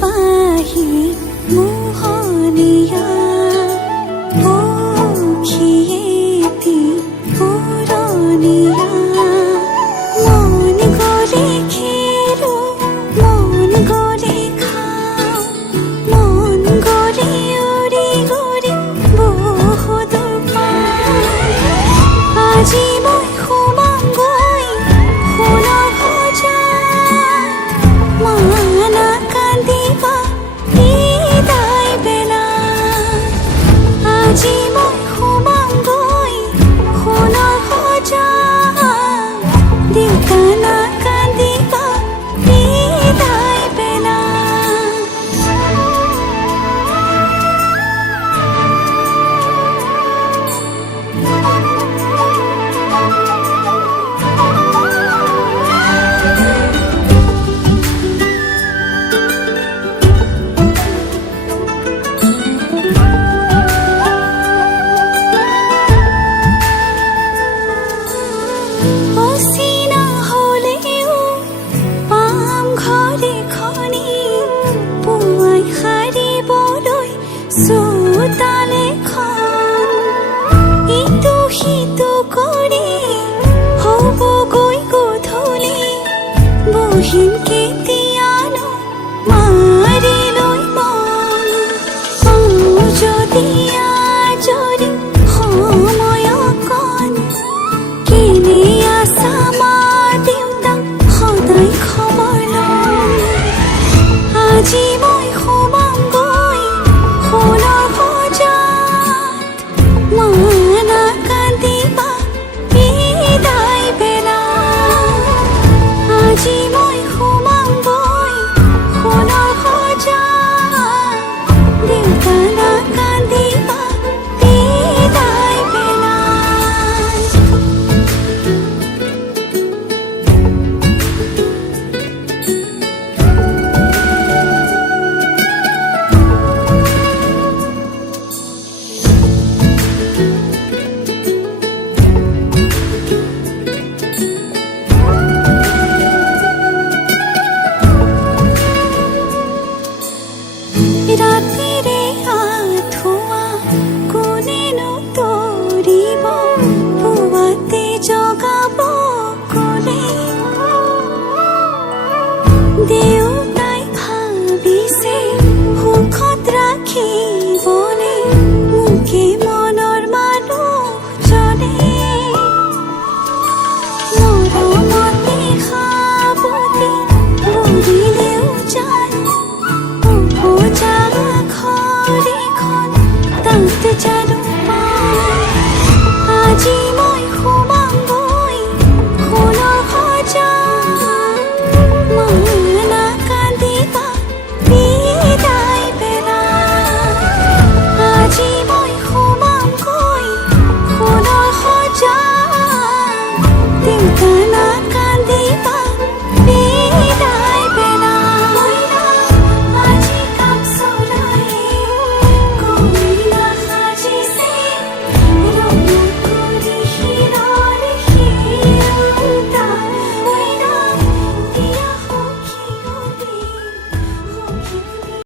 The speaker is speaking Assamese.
পাহি মোহনীয়া পক্ষীয়েতি পুৰণীয়া মন গ'লে খেলো মন গ'লে খাওঁ মন গ'লে উৰি উৰি বহুদূৰ পাওঁ আজি মই সোমামগৈ সোণৰ সজাত মানা কান্দিবা বিদায় বেলাত আজি মই সোমামগৈ সোণৰ সজাত দেউতা নাকান্দিবা বিদায় বেলাত অচিনা হ'লেও পাম ঘৰ এখনি পুৱাই সাৰিবলৈ চোতাল এখন ইটো সিটো কৰি হ'বগৈ গধূলি বহিম কেতিয়ানো মাৰি লৈ মন পাওঁ যদি আজৰি সময় অকণ কেনে আছা মা দেউতাক সদায় খবৰ ল'ম আজি